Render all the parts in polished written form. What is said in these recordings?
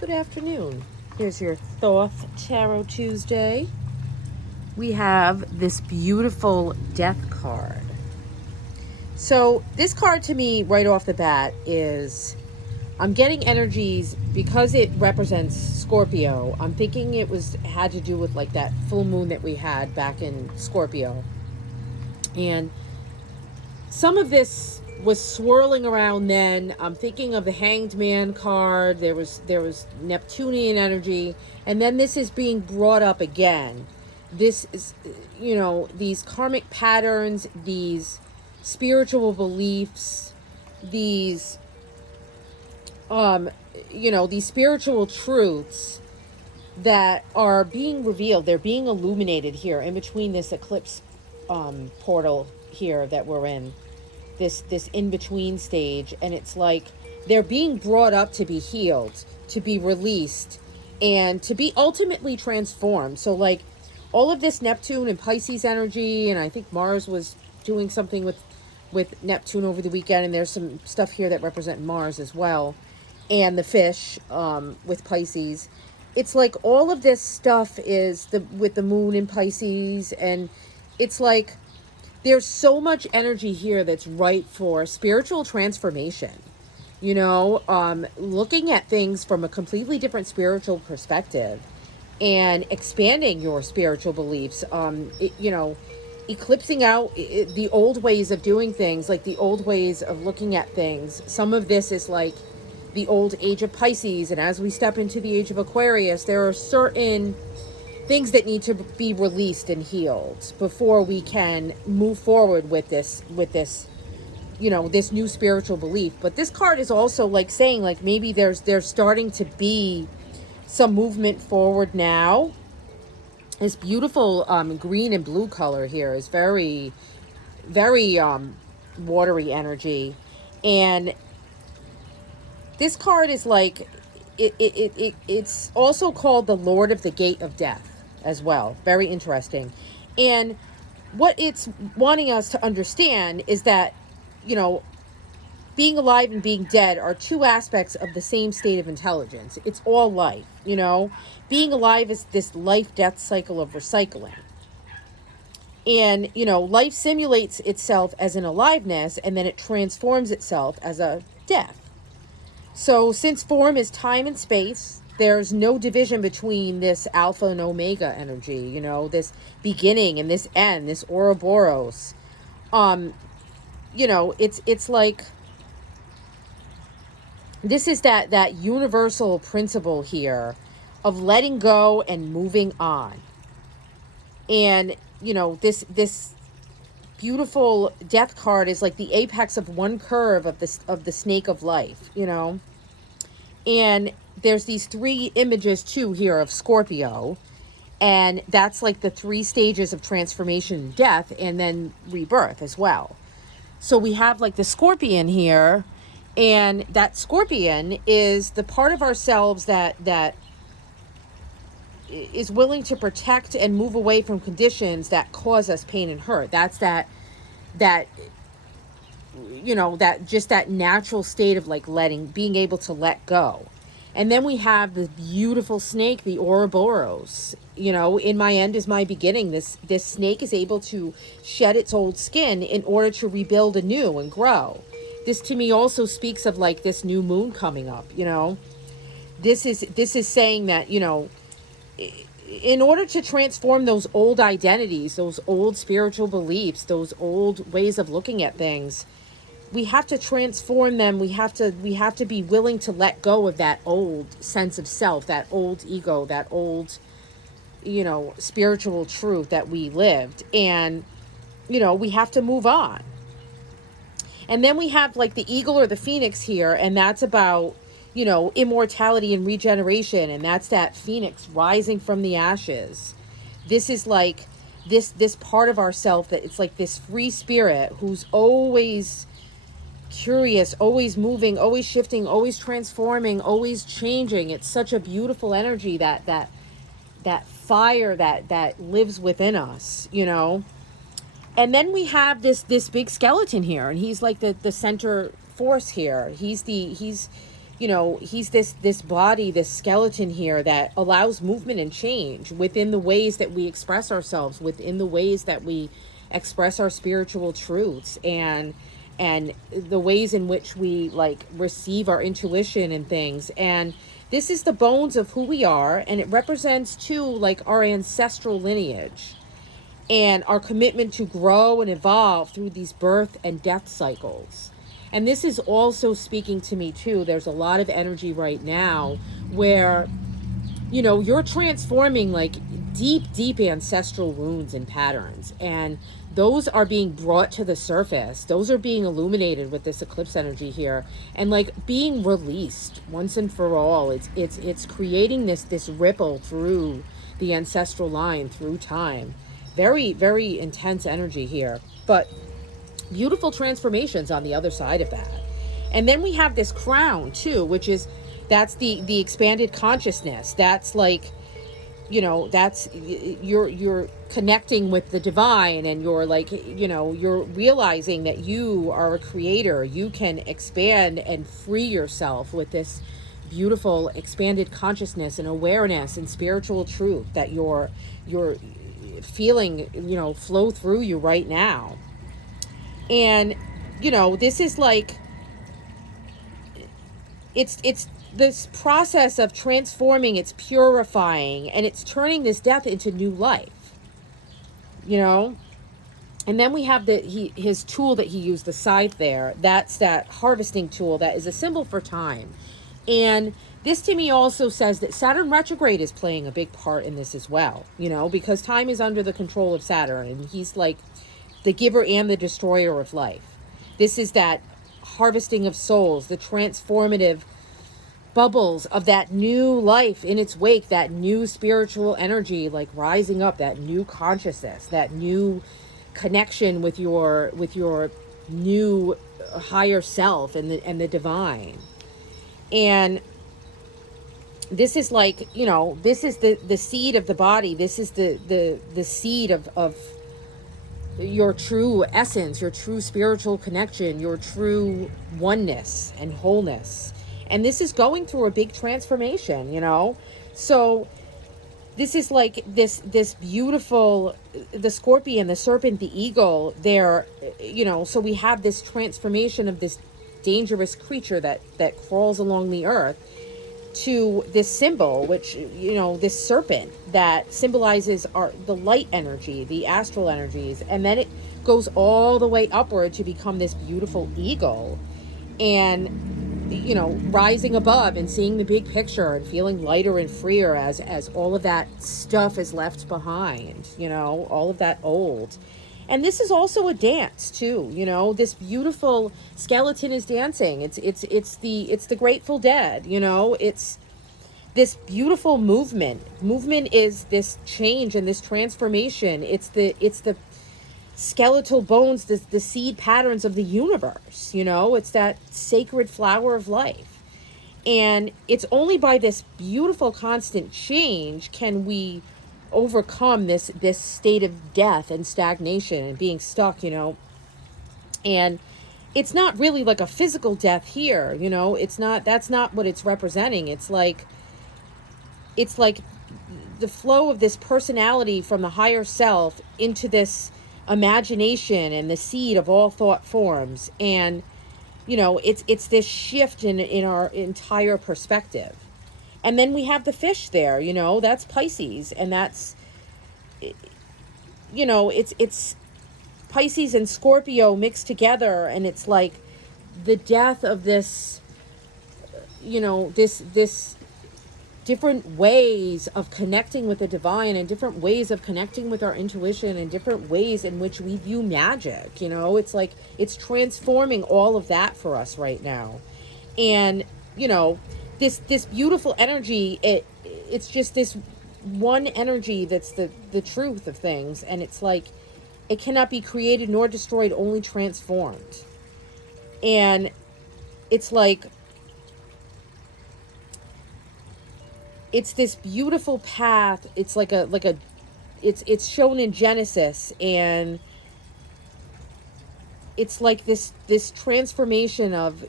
Good afternoon. Here's your Thoth Tarot Tuesday. We have this beautiful death card. So this card to me right off the bat is, I'm getting energies because it represents Scorpio. I'm thinking it had to do with like that full moon that we had back in Scorpio. And some of this was swirling around then. I'm thinking of the Hanged Man card. There was Neptunian energy, and then this is being brought up again. This is, these karmic patterns, these spiritual beliefs, these these spiritual truths that are being revealed. They're being illuminated here in between this eclipse portal here that we're in, this in-between stage. And it's like they're being brought up to be healed, to be released, and to be ultimately transformed. So like all of this Neptune and Pisces energy, and I think Mars was doing something with Neptune over the weekend, and there's some stuff here that represent Mars as well, and the fish with Pisces. It's like all of this stuff is with the moon in Pisces, and it's like there's so much energy here that's right for spiritual transformation. Looking at things from a completely different spiritual perspective and expanding your spiritual beliefs. Eclipsing out the old ways of doing things, like the old ways of looking at things. Some of this is like the old age of Pisces, and as we step into the age of Aquarius, there are certain things that need to be released and healed before we can move forward with this this new spiritual belief. But this card is also like saying, like, maybe there's starting to be some movement forward now. This beautiful green and blue color here is very, very watery energy. And this card is like, it's also called the Lord of the Gate of Death as well. Very interesting. And what it's wanting us to understand is that, being alive and being dead are two aspects of the same state of intelligence. It's all life, Being alive is this life-death cycle of recycling. And, life simulates itself as an aliveness, and then it transforms itself as a death. So since form is time and space, there's no division between this alpha and omega energy, this beginning and this end, this Ouroboros. It's like, this is that universal principle here of letting go and moving on. And, this beautiful death card is like the apex of one curve of the snake of life, And there's these three images too here of Scorpio, and that's like the three stages of transformation, death, and then rebirth as well. So we have like the scorpion here, and that scorpion is the part of ourselves that is willing to protect and move away from conditions that cause us pain and hurt. That's that just that natural state of like being able to let go. And then we have the beautiful snake, the Ouroboros. In my end is my beginning. This snake is able to shed its old skin in order to rebuild anew and grow. This to me also speaks of like this new moon coming up. This is saying that, in order to transform those old identities, those old spiritual beliefs, those old ways of looking at things, we have to transform them. We have to be willing to let go of that old sense of self, that old ego, that old, spiritual truth that we lived. And, we have to move on. And then we have like the eagle or the phoenix here, and that's about, immortality and regeneration. And that's that phoenix rising from the ashes. This is like this part of ourself that it's like this free spirit who's always curious, always moving, always shifting, always transforming, always changing. It's such a beautiful energy, that fire that lives within us, And then we have this big skeleton here, and he's like the center force here. He's he's this body, this skeleton here that allows movement and change within the ways that we express ourselves, within the ways that we express our spiritual truths, and the ways in which we like receive our intuition and things. And this is the bones of who we are, and it represents too like our ancestral lineage and our commitment to grow and evolve through these birth and death cycles. And this is also speaking to me too. There's a lot of energy right now where, you're transforming like deep ancestral wounds and patterns. And those are being brought to the surface. Those are being illuminated with this eclipse energy here, and like being released once and for all. It's creating this ripple through the ancestral line, through time. Very, very intense energy here. But beautiful transformations on the other side of that. And then we have this crown too, which is, that's the expanded consciousness. That's like, that's you're connecting with the divine, and you're like, you're realizing that you are a creator. You can expand and free yourself with this beautiful expanded consciousness and awareness and spiritual truth that you're feeling, flow through you right now. And, this is like, it's this process of transforming, it's purifying, and it's turning this death into new life, And then we have his tool that he used, the scythe there. That's that harvesting tool that is a symbol for time. And this to me also says that Saturn retrograde is playing a big part in this as well, because time is under the control of Saturn, and he's like the giver and the destroyer of life. This is that harvesting of souls, the transformative bubbles of that new life in its wake, that new spiritual energy, like rising up, that new consciousness, that new connection with your new higher self and the divine. And this is like, this is the seed of the body. This is the seed of your true essence, your true spiritual connection, your true oneness and wholeness. And this is going through a big transformation, So this is like this beautiful, the scorpion, the serpent, the eagle there, so we have this transformation of this dangerous creature that crawls along the earth to this symbol, which, this serpent that symbolizes the light energy, the astral energies. And then it goes all the way upward to become this beautiful eagle, and, rising above and seeing the big picture and feeling lighter and freer as all of that stuff is left behind, all of that old. And this is also a dance too, this beautiful skeleton is dancing. It's the Grateful Dead, it's this beautiful movement. Movement is this change and this transformation. It's the skeletal bones, the seed patterns of the universe, it's that sacred flower of life. And it's only by this beautiful constant change can we overcome this state of death and stagnation and being stuck, and it's not really like a physical death here, that's not what it's representing. It's like the flow of this personality from the higher self into this imagination and the seed of all thought forms. And it's this shift in our entire perspective. And then we have the fish there, that's Pisces, and that's, it's Pisces and Scorpio mixed together, and it's like the death of this, this different ways of connecting with the divine, and different ways of connecting with our intuition, and different ways in which we view magic. It's like it's transforming all of that for us right now. And this beautiful energy, it's just this one energy that's the truth of things, and it's like it cannot be created nor destroyed, only transformed. And it's like it's this beautiful path. It's like a it's shown in Genesis, and it's like this transformation of,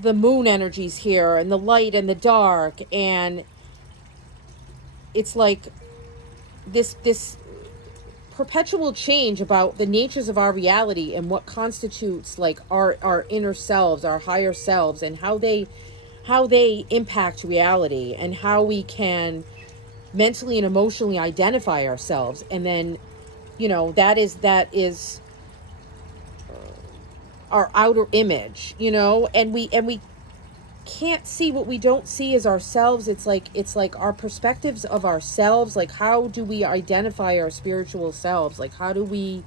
the moon energies here, and the light and the dark, and it's like this perpetual change about the natures of our reality and what constitutes like our inner selves, our higher selves, and how they impact reality, and how we can mentally and emotionally identify ourselves. And then, that is our outer image, and we can't see what we don't see as ourselves. It's like our perspectives of ourselves. Like, how do we identify our spiritual selves? Like, how do we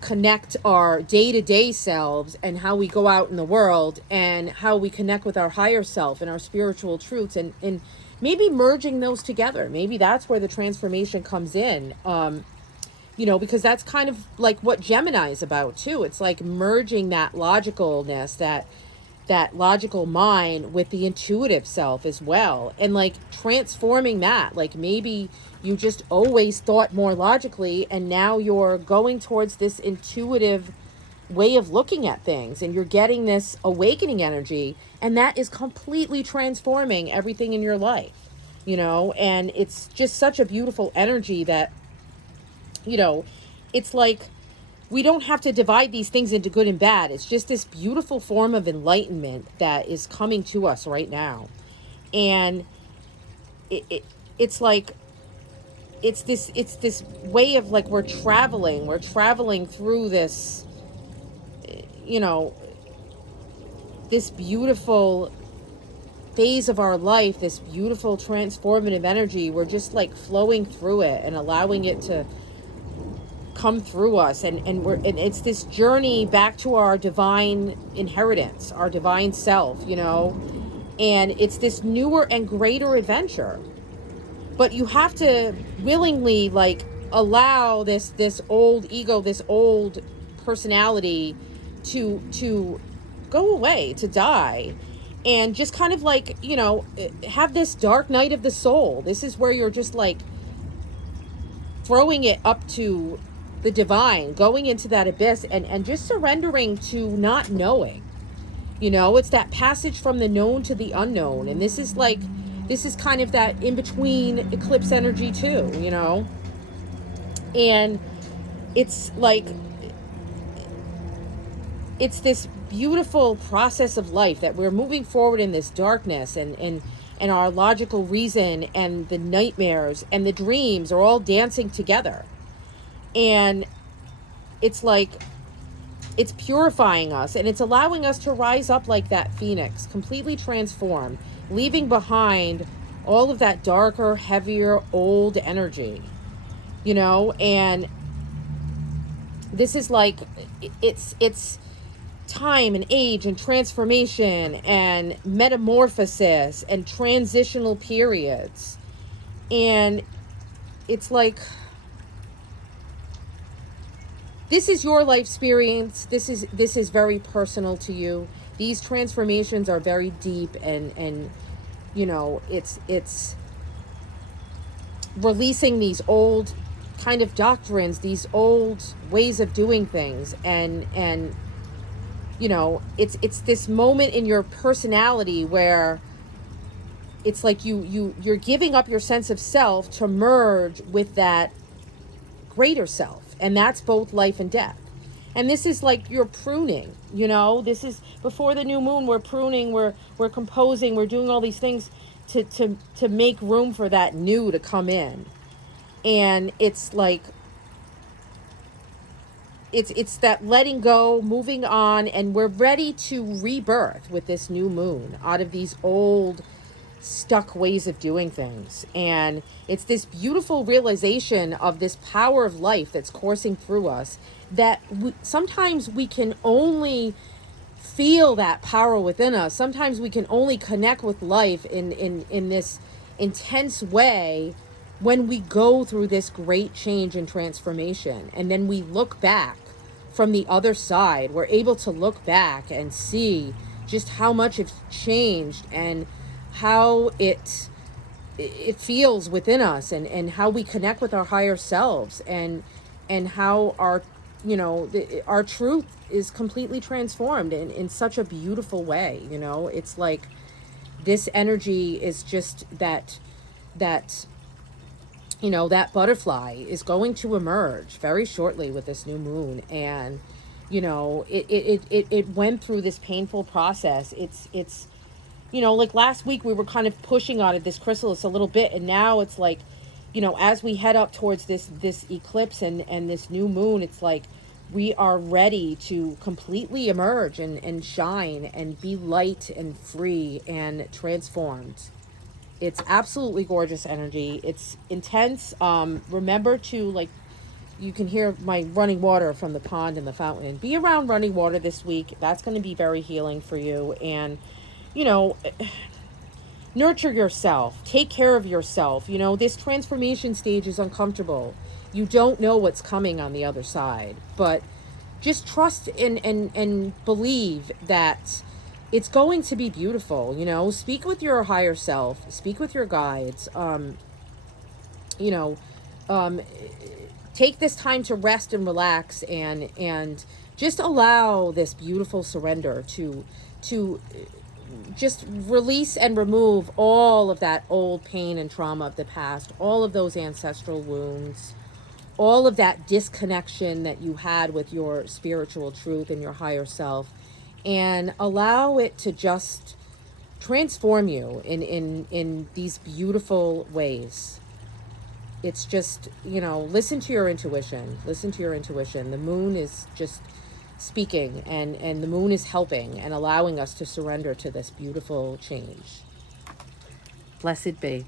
connect our day-to-day selves, and how we go out in the world, and how we connect with our higher self and our spiritual truths, and maybe merging those together. Maybe that's where the transformation comes in. Because that's kind of like what Gemini is about too. It's like merging that logicalness, that logical mind, with the intuitive self as well, and like transforming that. Like, maybe you just always thought more logically, and now you're going towards this intuitive way of looking at things, and you're getting this awakening energy, and that is completely transforming everything in your life. And it's just such a beautiful energy that, it's like we don't have to divide these things into good and bad. It's just this beautiful form of enlightenment that is coming to us right now. And it's like, it's this way of like, we're traveling through this, this beautiful phase of our life, this beautiful transformative energy. We're just like flowing through it and allowing it to come through us, and it's this journey back to our divine inheritance, our divine self, and it's this newer and greater adventure. But you have to willingly like allow this old ego, this old personality to go away, to die, and just kind of like, have this dark night of the soul. This is where you're just like throwing it up to the divine, going into that abyss, and just surrendering to not knowing. It's that passage from the known to the unknown. And this is kind of that in between eclipse energy too, and it's like, it's this beautiful process of life that we're moving forward in this darkness, and our logical reason and the nightmares and the dreams are all dancing together. And it's like, it's purifying us, and it's allowing us to rise up like that phoenix, completely transformed, leaving behind all of that darker, heavier, old energy, and this is like, it's time and age and transformation and metamorphosis and transitional periods. And it's like, this is your life experience. This is very personal to you. These transformations are very deep, and it's releasing these old kind of doctrines, these old ways of doing things, and it's this moment in your personality where it's like you're giving up your sense of self to merge with that greater self. And that's both life and death. And this is like you're pruning, this is before the new moon. We're pruning, we're composing, we're doing all these things to make room for that new to come in. And it's like, it's that letting go, moving on, and we're ready to rebirth with this new moon out of these old stuck ways of doing things. And it's this beautiful realization of this power of life that's coursing through us, that sometimes we can only feel that power within us. Sometimes we can only connect with life in this intense way when we go through this great change and transformation. And then we look back from the other side. We're able to look back and see just how much it's changed, and how it feels within us, and how we connect with our higher selves, and how our you know, our truth is completely transformed in such a beautiful way. You know, it's like this energy is just that you know, that butterfly is going to emerge very shortly with this new moon. And you know, it went through this painful process. It's you know, like last week we were kind of pushing on it, this chrysalis, a little bit, and now it's like, you know, as we head up towards this eclipse and this new moon, it's like we are ready to completely emerge and shine and be light and free and transformed. It's absolutely gorgeous energy. It's intense. Remember to, like, you can hear my running water from the pond and the fountain. Be around running water this week. That's going to be very healing for you. And, you know, nurture yourself. Take care of yourself. You know, this transformation stage is uncomfortable. You don't know what's coming on the other side. But just trust and believe that it's going to be beautiful. You know, speak with your higher self, speak with your guides. You know, um, take this time to rest and relax and just allow this beautiful surrender to just release and remove all of that old pain and trauma of the past, all of those ancestral wounds, all of that disconnection that you had with your spiritual truth and your higher self, and allow it to just transform you in these beautiful ways. It's just, you know, listen to your intuition. Listen to your intuition. The moon is just speaking, and the moon is helping and allowing us to surrender to this beautiful change. Blessed be.